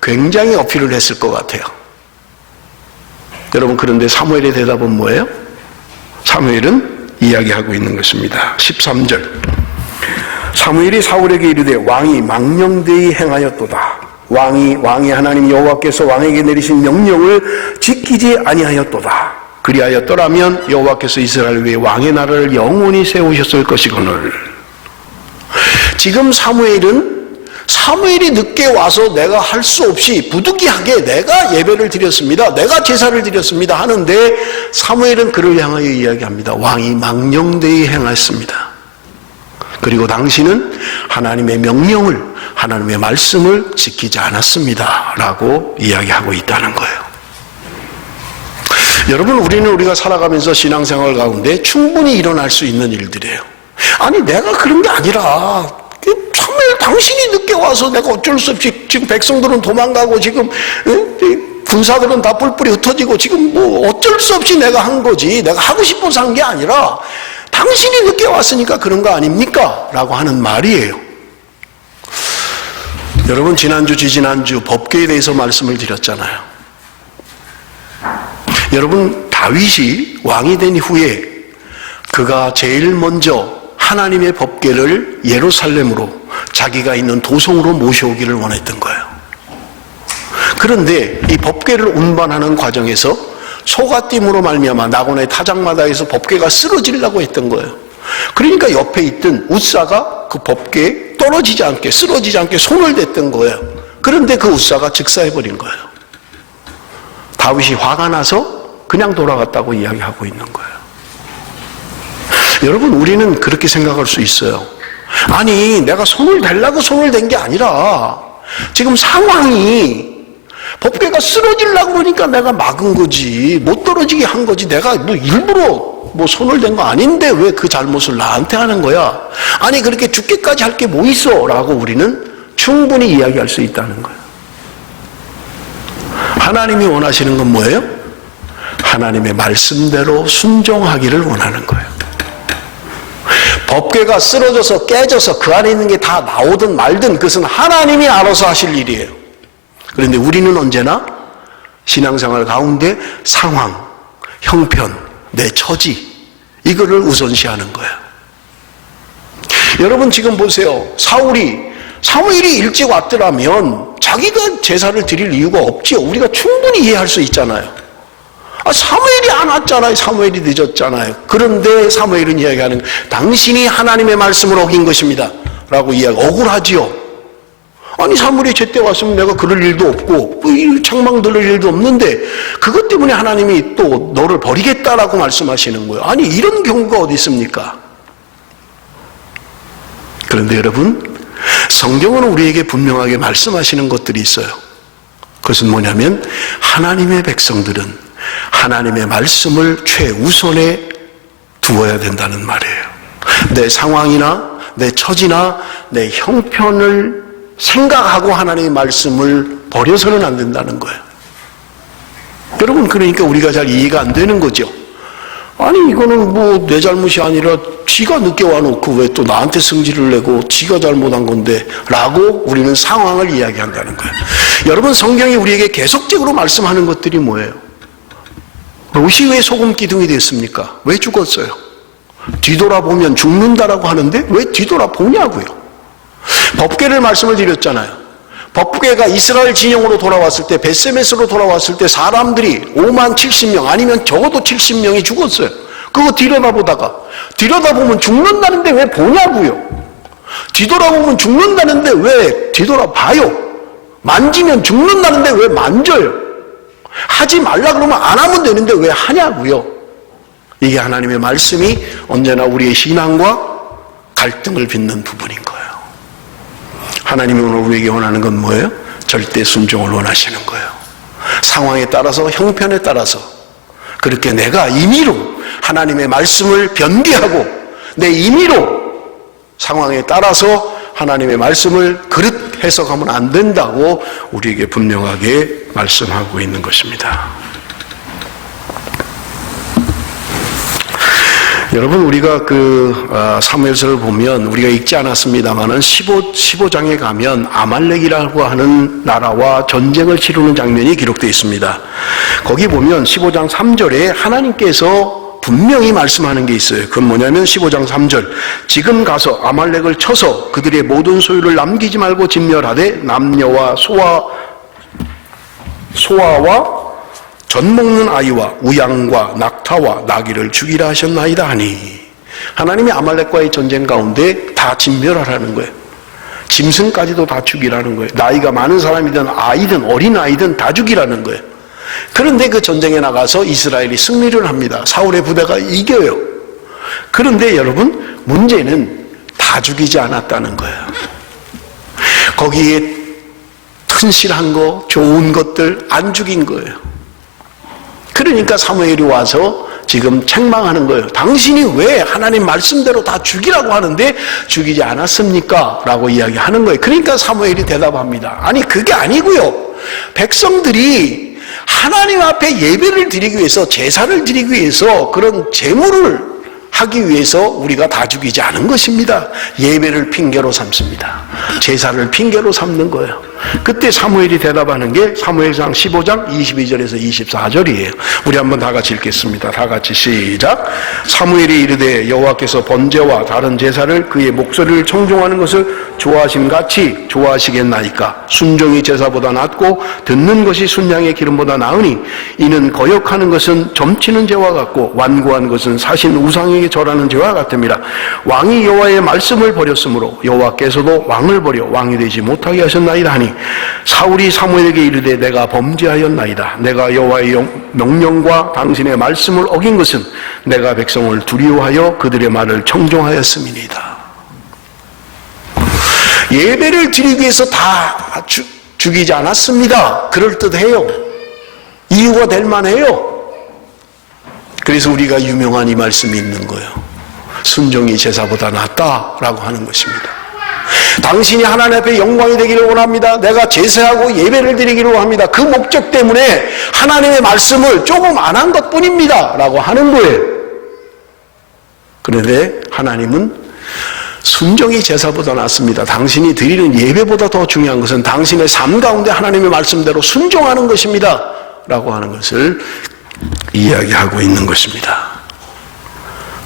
굉장히 어필을 했을 것 같아요. 여러분, 그런데 사무엘의 대답은 뭐예요? 사무엘은 이야기하고 있는 것입니다. 13절, 사무엘이 사울에게 이르되 왕이 망령되이 행하였도다. 왕이 하나님 여호와께서 왕에게 내리신 명령을 지키지 아니하였도다. 그리하였더라면 여호와께서 이스라엘 위에 왕의 나라를 영원히 세우셨을 것이거늘. 지금 사무엘이 늦게 와서 내가 할 수 없이 부득이하게 내가 예배를 드렸습니다, 내가 제사를 드렸습니다 하는데, 사무엘은 그를 향하여 이야기합니다. 왕이 망령되이 행하였습니다. 그리고 당신은 하나님의 명령을, 하나님의 말씀을 지키지 않았습니다 라고 이야기하고 있다는 거예요. 여러분, 우리가 살아가면서 신앙생활 가운데 충분히 일어날 수 있는 일들이에요. 아니, 내가 그런 게 아니라 사무엘 당신이 늦게 와서 내가 어쩔 수 없이, 지금 백성들은 도망가고 지금 군사들은 다 뿔뿔이 흩어지고 지금 뭐 어쩔 수 없이 내가 한 거지, 내가 하고 싶어서 한 게 아니라 당신이 늦게 왔으니까 그런 거 아닙니까? 라고 하는 말이에요. 여러분, 지지난주 법궤에 대해서 말씀을 드렸잖아요. 여러분, 다윗이 왕이 된 후에 그가 제일 먼저 하나님의 법궤를 예루살렘으로, 자기가 있는 도성으로 모셔오기를 원했던 거예요. 그런데 이 법궤를 운반하는 과정에서 소가팀으로 말미암아 나곤의 타작마다에서 법궤가 쓰러지려고 했던 거예요. 그러니까 옆에 있던 웃사가 그 법궤에 떨어지지 않게, 쓰러지지 않게 손을 댔던 거예요. 그런데 그 웃사가 즉사해버린 거예요. 다윗이 화가 나서 그냥 돌아갔다고 이야기하고 있는 거예요. 여러분, 우리는 그렇게 생각할 수 있어요. 아니, 내가 손을 대려고 손을 댄 게 아니라 지금 상황이 법궤가 쓰러지려고 그러니까 내가 막은 거지, 못 떨어지게 한 거지, 내가 뭐 일부러 손을 댄 거 아닌데 왜 그 잘못을 나한테 하는 거야? 아니, 그렇게 죽기까지 할 게 뭐 있어? 라고 우리는 충분히 이야기할 수 있다는 거예요. 하나님이 원하시는 건 뭐예요? 하나님의 말씀대로 순종하기를 원하는 거예요. 법궤가 쓰러져서 깨져서 그 안에 있는 게 다 나오든 말든 그것은 하나님이 알아서 하실 일이에요. 그런데 우리는 언제나 신앙생활 가운데 상황, 형편, 내 처지, 이거를 우선시하는 거예요. 여러분, 지금 보세요. 사무엘이 일찍 왔더라면 자기가 제사를 드릴 이유가 없지요. 우리가 충분히 이해할 수 있잖아요. 사무엘이 안 왔잖아요. 사무엘이 늦었잖아요. 그런데 사무엘은 이야기하는, 당신이 하나님의 말씀을 어긴 것입니다 라고 억울하지요. 아니, 사무엘이 제때 왔으면 내가 그럴 일도 없고 창망 들을 일도 없는데 그것 때문에 하나님이 또 너를 버리겠다라고 말씀하시는 거예요. 아니, 이런 경우가 어디 있습니까? 그런데 여러분, 성경은 우리에게 분명하게 말씀하시는 것들이 있어요. 그것은 뭐냐면, 하나님의 백성들은 하나님의 말씀을 최우선에 두어야 된다는 말이에요. 내 상황이나 내 처지나 내 형편을 생각하고 하나님의 말씀을 버려서는 안 된다는 거예요. 여러분, 그러니까 우리가 잘 이해가 안 되는 거죠. 아니, 이거는 내 잘못이 아니라 지가 늦게 와놓고 왜 또 나한테 승질을 내고 지가 잘못한 건데 라고 우리는 상황을 이야기한다는 거예요. 여러분, 성경이 우리에게 계속적으로 말씀하는 것들이 뭐예요? 롯이 왜 소금 기둥이 됐습니까? 왜 죽었어요? 뒤돌아보면 죽는다라고 하는데 왜 뒤돌아보냐고요. 법궤를 말씀을 드렸잖아요. 법궤가 이스라엘 진영으로 돌아왔을 때, 벳세메스로 돌아왔을 때 사람들이 5만 70명 아니면 적어도 70명이 죽었어요. 그거 뒤돌아보면 죽는다는데 왜 보냐고요. 뒤돌아보면 죽는다는데 왜 뒤돌아봐요. 만지면 죽는다는데 왜 만져요. 하지 말라 그러면 안 하면 되는데 왜 하냐고요. 이게 하나님의 말씀이 언제나 우리의 신앙과 갈등을 빚는 부분인 거예요. 하나님이 오늘 우리에게 원하는 건 뭐예요? 절대 순종을 원하시는 거예요. 상황에 따라서, 형편에 따라서 그렇게 내가 임의로 하나님의 말씀을 변개하고 내 임의로 상황에 따라서 하나님의 말씀을 그릇 해석하면 안 된다고 우리에게 분명하게 말씀하고 있는 것입니다. 여러분, 우리가 사무엘서를 보면 우리가 읽지 않았습니다만은 15장에 가면 아말렉이라고 하는 나라와 전쟁을 치르는 장면이 기록되어 있습니다. 거기 보면 15장 3절에 하나님께서 분명히 말씀하는 게 있어요. 그건 뭐냐면 15장 3절, 지금 가서 아말렉을 쳐서 그들의 모든 소유를 남기지 말고 진멸하되 남녀와 소아와 젖 먹는 아이와 우양과 낙타와 나귀를 죽이라 하셨나이다 하니, 하나님이 아말렉과의 전쟁 가운데 다 진멸하라는 거예요. 짐승까지도 다 죽이라는 거예요. 나이가 많은 사람이든 아이든 어린아이든 다 죽이라는 거예요. 그런데 그 전쟁에 나가서 이스라엘이 승리를 합니다. 사울의 부대가 이겨요. 그런데 여러분, 문제는 다 죽이지 않았다는 거예요. 거기에 튼실한 거, 좋은 것들 안 죽인 거예요. 그러니까 사무엘이 와서 지금 책망하는 거예요. 당신이 왜 하나님 말씀대로 다 죽이라고 하는데 죽이지 않았습니까? 라고 이야기하는 거예요. 그러니까 사무엘이 대답합니다. 아니, 그게 아니고요. 백성들이 하나님 앞에 예배를 드리기 위해서, 제사를 드리기 위해서, 그런 제물을 하기 위해서 우리가 다 죽이지 않은 것입니다. 예배를 핑계로 삼습니다. 제사를 핑계로 삼는 거예요. 그때 사무엘이 대답하는 게 사무엘상 15장 22절에서 24절이에요. 우리 한번 다 같이 읽겠습니다. 다 같이 시작. 사무엘이 이르되 여호와께서 번제와 다른 제사를 그의 목소리를 청종하는 것을 좋아하심같이 좋아하시겠나이까? 순종이 제사보다 낫고 듣는 것이 순양의 기름보다 나으니, 이는 거역하는 것은 점치는 죄와 같고 완고한 것은 사신 우상에게 절하는 죄와 같음이라. 왕이 여호와의 말씀을 버렸으므로 여호와께서도 왕을 버려 왕이 되지 못하게 하셨나이다 하니, 사울이 사무엘에게 이르되 내가 범죄하였나이다. 내가 여호와의 명령과 당신의 말씀을 어긴 것은 내가 백성을 두려워하여 그들의 말을 청종하였음이니이다. 예배를 드리기 위해서 다 죽이지 않았습니다. 그럴듯해요. 이유가 될 만해요. 그래서 우리가 유명한 이 말씀이 있는 거예요. 순종이 제사보다 낫다라고 하는 것입니다. 당신이 하나님 앞에 영광이 되기를 원합니다. 내가 제사하고 예배를 드리기를 원합니다. 그 목적 때문에 하나님의 말씀을 조금 안 한 것뿐입니다 라고 하는 거예요. 그런데 하나님은 순종이 제사보다 낫습니다. 당신이 드리는 예배보다 더 중요한 것은 당신의 삶 가운데 하나님의 말씀대로 순종하는 것입니다 라고 하는 것을 이야기하고 있는 것입니다.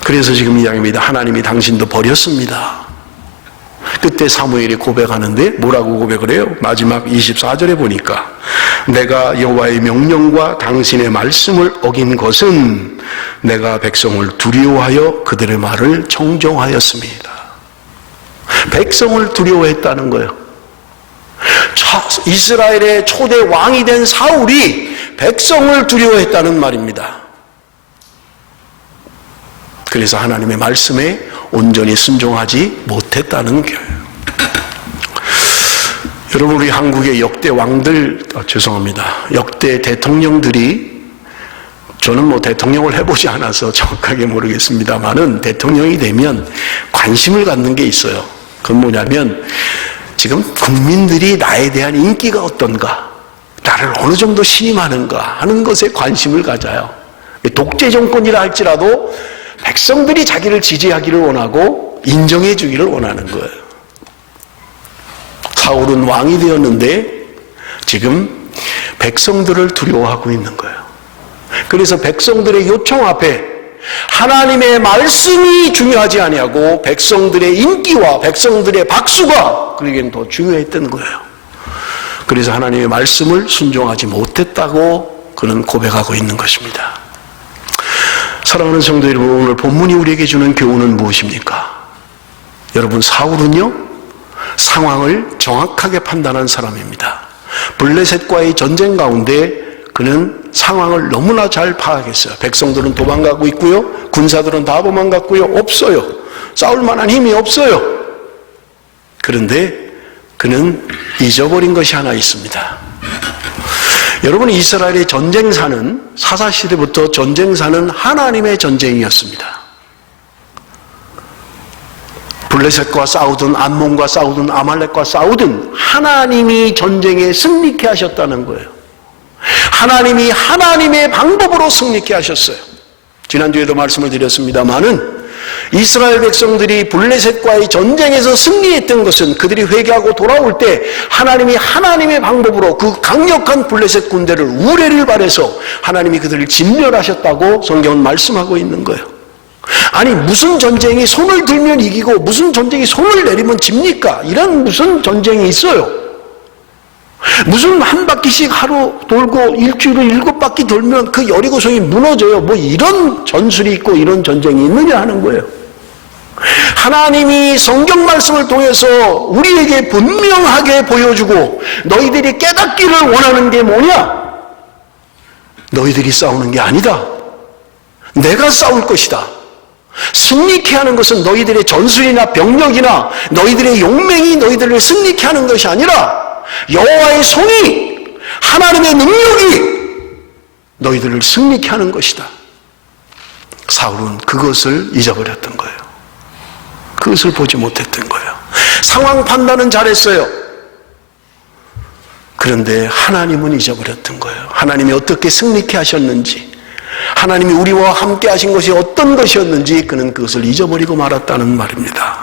그래서 지금 이야기합니다. 하나님이 당신도 버렸습니다. 그때 사무엘이 고백하는데 뭐라고 고백을 해요? 마지막 24절에 보니까 내가 여호와의 명령과 당신의 말씀을 어긴 것은 내가 백성을 두려워하여 그들의 말을 청종하였습니다. 백성을 두려워했다는 거예요. 이스라엘의 초대 왕이 된 사울이 백성을 두려워했다는 말입니다. 그래서 하나님의 말씀에 온전히 순종하지 못했다는 거예요. 여러분, 우리 한국의 역대 왕들, 역대 대통령들이, 저는 대통령을 해보지 않아서 정확하게 모르겠습니다만은 대통령이 되면 관심을 갖는 게 있어요. 그건 뭐냐면 지금 국민들이 나에 대한 인기가 어떤가, 나를 어느 정도 신임하는가 하는 것에 관심을 가져요. 독재 정권이라 할지라도 백성들이 자기를 지지하기를 원하고 인정해 주기를 원하는 거예요. 사울은 왕이 되었는데 지금 백성들을 두려워하고 있는 거예요. 그래서 백성들의 요청 앞에 하나님의 말씀이 중요하지 아니하고 백성들의 인기와 백성들의 박수가 그에게는 더 중요했던 거예요. 그래서 하나님의 말씀을 순종하지 못했다고 그는 고백하고 있는 것입니다. 사랑하는 성도 여러분, 오늘 본문이 우리에게 주는 교훈은 무엇입니까? 여러분, 사울은요, 상황을 정확하게 판단한 사람입니다. 블레셋과의 전쟁 가운데 그는 상황을 너무나 잘 파악했어요. 백성들은 도망가고 있고요, 군사들은 다 도망갔고요, 없어요. 싸울 만한 힘이 없어요. 그런데 그는 잊어버린 것이 하나 있습니다. 여러분, 이스라엘의 전쟁사는, 사사시대부터 전쟁사는 하나님의 전쟁이었습니다. 블레셋과 싸우든 암몬과 싸우든 아말렉과 싸우든 하나님이 전쟁에 승리케 하셨다는 거예요. 하나님이 하나님의 방법으로 승리케 하셨어요. 지난주에도 말씀을 드렸습니다마는 이스라엘 백성들이 블레셋과의 전쟁에서 승리했던 것은 그들이 회개하고 돌아올 때 하나님이 하나님의 방법으로 그 강력한 블레셋 군대를 우레를 발해서 하나님이 그들을 진멸하셨다고 성경은 말씀하고 있는 거예요. 아니 무슨 전쟁이 손을 들면 이기고 무슨 전쟁이 손을 내리면 집니까? 이런 무슨 전쟁이 있어요? 무슨 한 바퀴씩 하루 돌고 일주일에 7바퀴 돌면 그 여리고성이 무너져요. 뭐 이런 전술이 있고 이런 전쟁이 있느냐 하는 거예요. 하나님이 성경 말씀을 통해서 우리에게 분명하게 보여주고 너희들이 깨닫기를 원하는 게 뭐냐? 너희들이 싸우는 게 아니다. 내가 싸울 것이다. 승리케 하는 것은 너희들의 전술이나 병력이나 너희들의 용맹이 너희들을 승리케 하는 것이 아니라 여호와의 손이 하나님의 능력이 너희들을 승리케 하는 것이다. 사울은 그것을 잊어버렸던 거예요. 그것을 보지 못했던 거예요. 상황 판단은 잘했어요. 그런데 하나님은 잊어버렸던 거예요. 하나님이 어떻게 승리케 하셨는지, 하나님이 우리와 함께 하신 것이 어떤 것이었는지 그는 그것을 잊어버리고 말았다는 말입니다.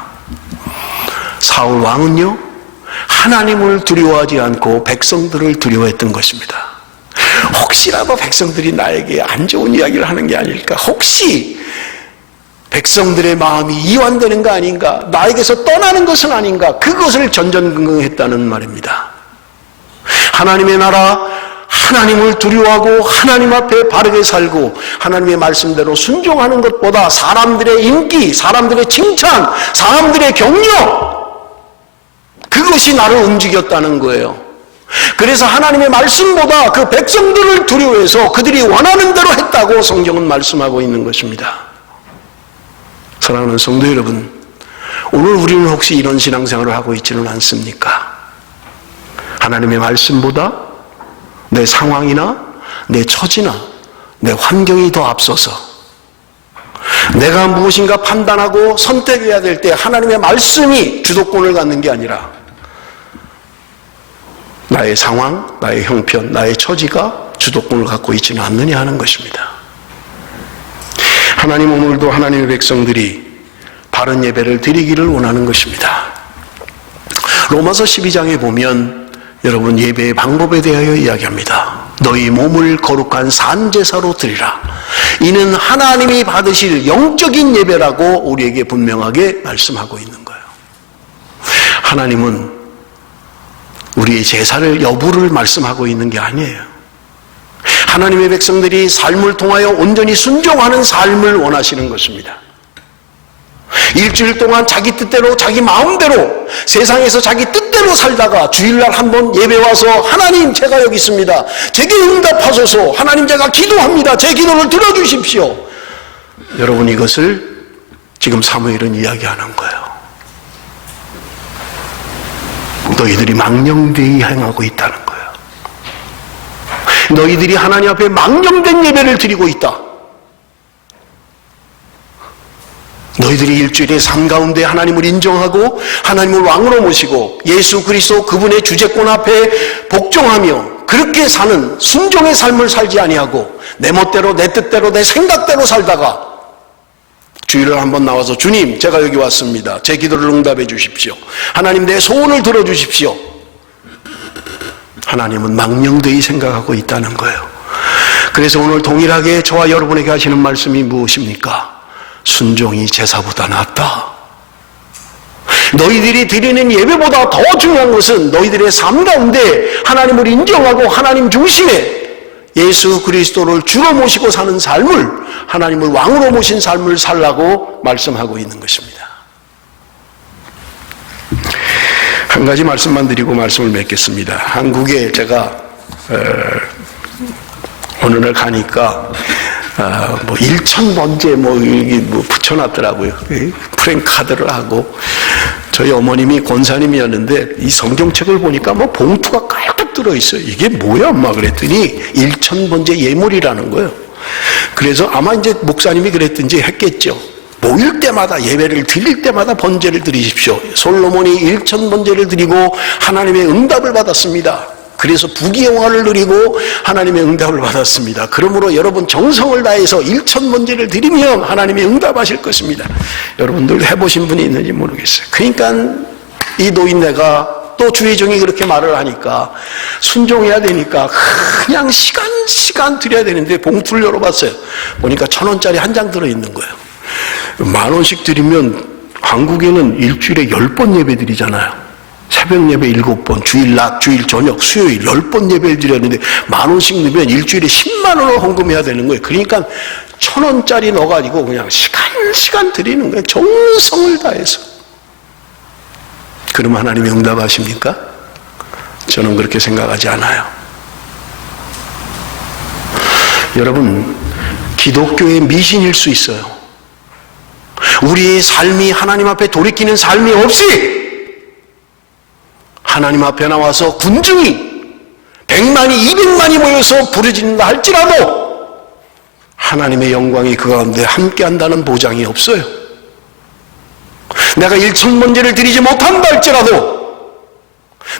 사울 왕은요, 하나님을 두려워하지 않고 백성들을 두려워했던 것입니다. 혹시라도 백성들이 나에게 안 좋은 이야기를 하는 게 아닐까? 혹시 백성들의 마음이 이완되는 거 아닌가? 나에게서 떠나는 것은 아닌가? 그것을 전전긍긍했다는 말입니다. 하나님의 나라, 하나님을 두려워하고 하나님 앞에 바르게 살고 하나님의 말씀대로 순종하는 것보다 사람들의 인기, 사람들의 칭찬, 사람들의 격려, 그것이 나를 움직였다는 거예요. 그래서 하나님의 말씀보다 그 백성들을 두려워해서 그들이 원하는 대로 했다고 성경은 말씀하고 있는 것입니다. 사랑하는 성도 여러분, 오늘 우리는 혹시 이런 신앙생활을 하고 있지는 않습니까? 하나님의 말씀보다 내 상황이나 내 처지나 내 환경이 더 앞서서 내가 무엇인가 판단하고 선택해야 될 때 하나님의 말씀이 주도권을 갖는 게 아니라 나의 상황, 나의 형편, 나의 처지가 주도권을 갖고 있지는 않느냐 하는 것입니다. 하나님 오늘도 하나님의 백성들이 바른 예배를 드리기를 원하는 것입니다. 로마서 12장에 보면 여러분 예배의 방법에 대하여 이야기합니다. 너희 몸을 거룩한 산제사로 드리라. 이는 하나님이 받으실 영적인 예배라고 우리에게 분명하게 말씀하고 있는 거예요. 하나님은 우리의 제사를 여부를 말씀하고 있는 게 아니에요. 하나님의 백성들이 삶을 통하여 온전히 순종하는 삶을 원하시는 것입니다. 일주일 동안 자기 뜻대로 자기 마음대로 세상에서 자기 뜻대로 살다가 주일날 한번 예배 와서 하나님 제가 여기 있습니다. 제게 응답하소서. 하나님 제가 기도합니다. 제 기도를 들어주십시오. 여러분 이것을 지금 사무엘은 이야기하는 거예요. 너희들이 망령되이 행하고 있다는 거예요. 너희들이 하나님 앞에 망령된 예배를 드리고 있다. 너희들이 일주일의 삶 가운데 하나님을 인정하고 하나님을 왕으로 모시고 예수 그리스도 그분의 주재권 앞에 복종하며 그렇게 사는 순종의 삶을 살지 아니하고 내 멋대로 내 뜻대로 내 생각대로 살다가 주일을 한번 나와서 주님 제가 여기 왔습니다. 제 기도를 응답해 주십시오. 하나님 내 소원을 들어주십시오. 하나님은 망령되이 생각하고 있다는 거예요. 그래서 오늘 동일하게 저와 여러분에게 하시는 말씀이 무엇입니까? 순종이 제사보다 낫다. 너희들이 드리는 예배보다 더 중요한 것은 너희들의 삶 가운데 하나님을 인정하고 하나님 중심에 예수 그리스도를 주로 모시고 사는 삶을, 하나님을 왕으로 모신 삶을 살라고 말씀하고 있는 것입니다. 한 가지 말씀만 드리고 말씀을 맺겠습니다. 한국에 제가 어느 날 가니까 뭐 1000번째 뭐 붙여놨더라고요. 프랭카드를 하고 저희 어머님이 권사님이었는데 이 성경책을 보니까 뭐 봉투가 깔끔 들어있어요. 이게 뭐야 엄마 그랬더니 1000번째 예물이라는 거예요. 그래서 아마 이제 목사님이 그랬든지 했겠죠. 모일 때마다 예배를 드릴 때마다 번제를 드리십시오. 솔로몬이 1000번제를 드리고 하나님의 응답을 받았습니다. 그래서 부귀영화를 누리고 하나님의 응답을 받았습니다. 그러므로 여러분 정성을 다해서 1000번제를 드리면 하나님이 응답하실 것입니다. 여러분들 해보신 분이 있는지 모르겠어요. 그러니까 이 노인네가 또 주의 종이 그렇게 말을 하니까 순종해야 되니까 그냥 시간 드려야 되는데 봉투를 열어봤어요. 보니까 1000원짜리 한 장 들어있는 거예요. 10,000원씩 드리면 한국에는 일주일에 10번 예배 드리잖아요. 새벽 예배 7번, 주일 낮, 주일 저녁, 수요일 10번 예배를 드렸는데 10,000원씩 넣으면 일주일에 10만 원을 헌금해야 되는 거예요. 그러니까 1,000원짜리 넣어가지고 그냥 시간 드리는 거예요. 정성을 다해서. 그럼 하나님이 응답하십니까? 저는 그렇게 생각하지 않아요. 여러분, 기독교의 미신일 수 있어요. 우리의 삶이 하나님 앞에 돌이키는 삶이 없이 하나님 앞에 나와서 군중이 100만이 200만이 모여서 부르짖는다 할지라도 하나님의 영광이 그 가운데 함께한다는 보장이 없어요. 내가 1000번제를 드리지 못한다 할지라도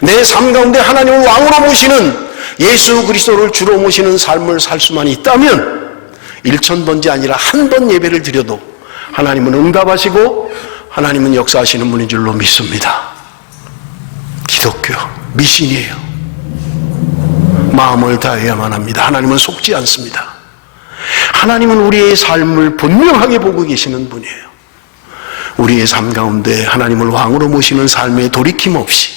내 삶 가운데 하나님을 왕으로 모시는 예수 그리스도를 주로 모시는 삶을 살 수만 있다면 1000번제 아니라 한 번 예배를 드려도 하나님은 응답하시고 하나님은 역사하시는 분인 줄로 믿습니다. 기독교 미신이에요. 마음을 다해야만 합니다. 하나님은 속지 않습니다. 하나님은 우리의 삶을 분명하게 보고 계시는 분이에요. 우리의 삶 가운데 하나님을 왕으로 모시는 삶에 돌이킴 없이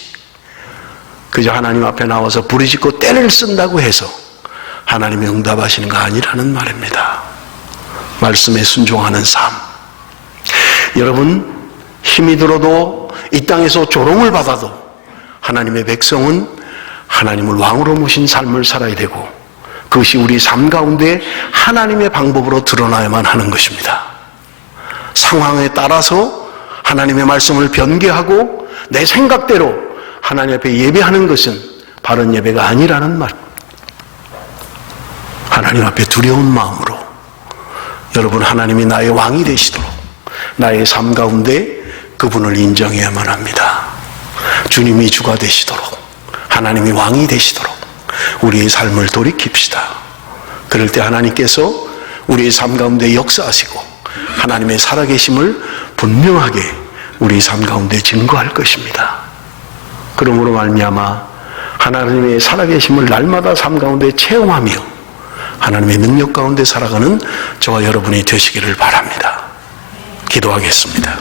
그저 하나님 앞에 나와서 부르짖고 때를 쓴다고 해서 하나님이 응답하시는 거 아니라는 말입니다. 말씀에 순종하는 삶. 여러분, 힘이 들어도 이 땅에서 조롱을 받아도 하나님의 백성은 하나님을 왕으로 모신 삶을 살아야 되고 그것이 우리 삶 가운데 하나님의 방법으로 드러나야만 하는 것입니다. 상황에 따라서 하나님의 말씀을 변개하고 내 생각대로 하나님 앞에 예배하는 것은 바른 예배가 아니라는 말. 하나님 앞에 두려운 마음으로 여러분 하나님이 나의 왕이 되시도록 나의 삶 가운데 그분을 인정해야만 합니다. 주님이 주가 되시도록 하나님이 왕이 되시도록 우리의 삶을 돌이킵시다. 그럴 때 하나님께서 우리의 삶 가운데 역사하시고 하나님의 살아계심을 분명하게 우리 삶 가운데 증거할 것입니다. 그러므로 말미암아 하나님의 살아계심을 날마다 삶 가운데 체험하며 하나님의 능력 가운데 살아가는 저와 여러분이 되시기를 바랍니다. 기도하겠습니다.